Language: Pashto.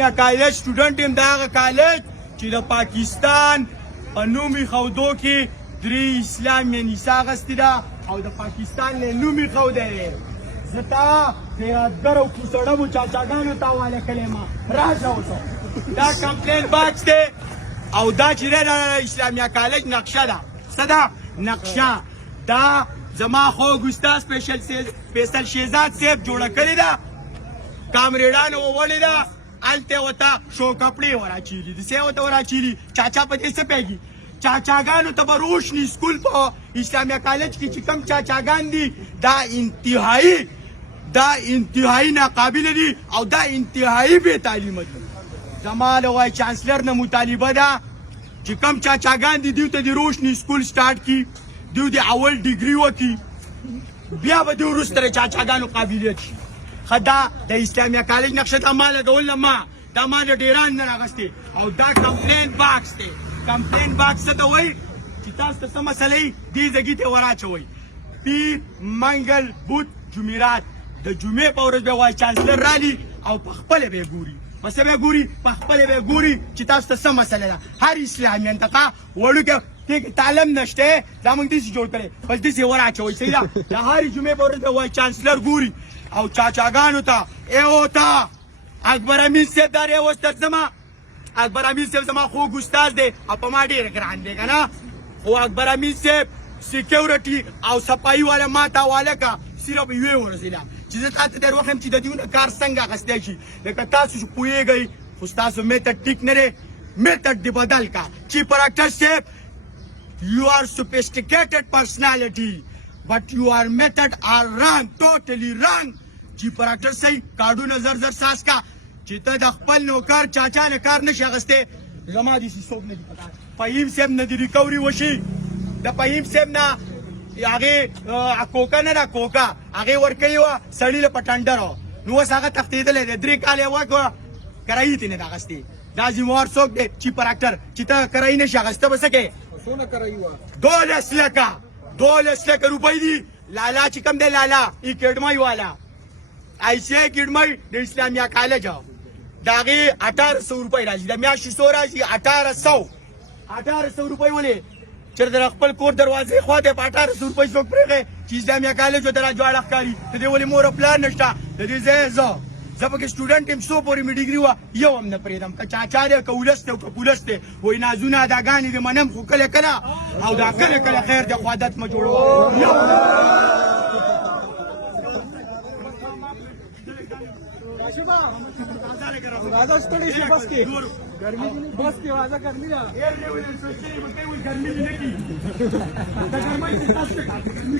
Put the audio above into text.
یا کالج سټوډنټ یم، دا هغه کالج چې د پاکستان په نوم ایښودو کې درې اسلام یې نیسه اخیستې ده او د پاکستان له نوم ایښودی دی. زه تا خیراتګر او کوسړمو چاچاګانو ته حواله کړی ما، راشه اوسه. دا کمپلین باکس دی او دا چې دی د اسلامیه کالج نقشه ده. څه ده؟ نقشه. دا زما خوږ استاد فیصل شهزاد صاحب جوړه کړې ده، کامریډانو وولې ده، هلته ورته شو کپړې وراچېري، دسې ورته وراچېري. چاچا په دې څه پوهېږي؟ چاچاګانو ته به روشني سکول په اسلامیه کالج کې چې کوم چاچاګان دي دا انتهایی ناقابله دي او دا انتهایی بې تعلیمه دي. زما د وایس چانسلر نه مطالبه ده چې کوم چاچاګان دي دوی ته د روشني سکول سټارټ کړي، دوی د اول ډیګري وکړي، بیا به دوی وروسته د چاچاګانو قابلیت شي. دا د اسلامیه کالج نقشه دا ما لګول نه، دا ما د ډیران نه راغستې. او دا کمپلین باکس دی. کمپلین باکس څه ته وایي؟ چې تاسو ته څه مسله وي دې ځګي ته وراچوئ. پیر، منګل، بوت، جمعرات د جمعې په ورځ به وایس چانسلر رالي او په خپله به یې ګوري. په څه به یې ګوري؟ په خپله به یې ګوري چې تاسو ته څه مسله ده. هر اسلامي منطقه وړوکی تعلیم نشته، زموږ داسې جوړ کړی، بس داسې وراچوئ. صحیح ده؟ د هرې جمعې په ورځ به وایس چانسلر ګوري او چاچاګانو ته ایوتا اکبر امین صاحب دا راوستل زما. اکبر امین صاحب زما خوږ استاد دی او په ما ډېر ګران دی که نه، خو اکبر امین صاحب سیکیورټي او صفایي والا ما ته حواله کړه صرف یوې ورځې له، چې زه تا ته در وښیم چې د دې نه کار څنګه اخیستی شي. لکه تاسو چې پوهېږئ خو ستاسو میتډ ټیک نه دی، میتډ دې بدل کړه. چیف ډاکټر صاحب you are sophisticated personality but your method are wrong, totally wrong. چیف ډاکټر صاحب کارډونه زر زر ساس کا چې ته د خپل نوکر چاچا نه کار نشي اخیستی. زما داسې څوک نه دي پکار. فهیم صاحب نه د ریکوري وشي، د فهیم صاحب نه هغې کوکه نه ده، کوکه هغې ورکوي وه سړي له په ټنډر وه، نو اوس هغه تښتېدلی دی، 3 کاله یې وکړه کرایي ترې نه ده اخیستې. دا ذموار څوک دی؟ چیف ډاکټر. چې ته کرایي نشي اخیسته به څه کوې؟ 12 لکه روپۍ دي. لالا چې کوم دی، لالا اکیډمۍ والا، آی سی آی اکیډمۍ د اسلامیه کالج، د هغې 1800 روپۍ راځي، د میاشتې څو راځي؟ 1800 روپۍ. ولې چېرته د خپل کور دروازې خوا ته په 1800 روپۍ څوک پرېږی چې اسلامیه کالج ورته را جوړه ښکاري؟ د دې ولې مور او پلار نشته؟ د دې ځای زه پکې سټوډنټ یم، څو پورې مې ډیګري وه یو هم نه پرېږدم، که چاچا دی که ولس دی که پولس دی. وایي نازونه اداګانې دې منم خو کله کله او دا کله کله خیر دی خو عادت مه جوړوه. राजा स्टडी से बस के गर्मी की बस के राजा गर्मी जा गर्मी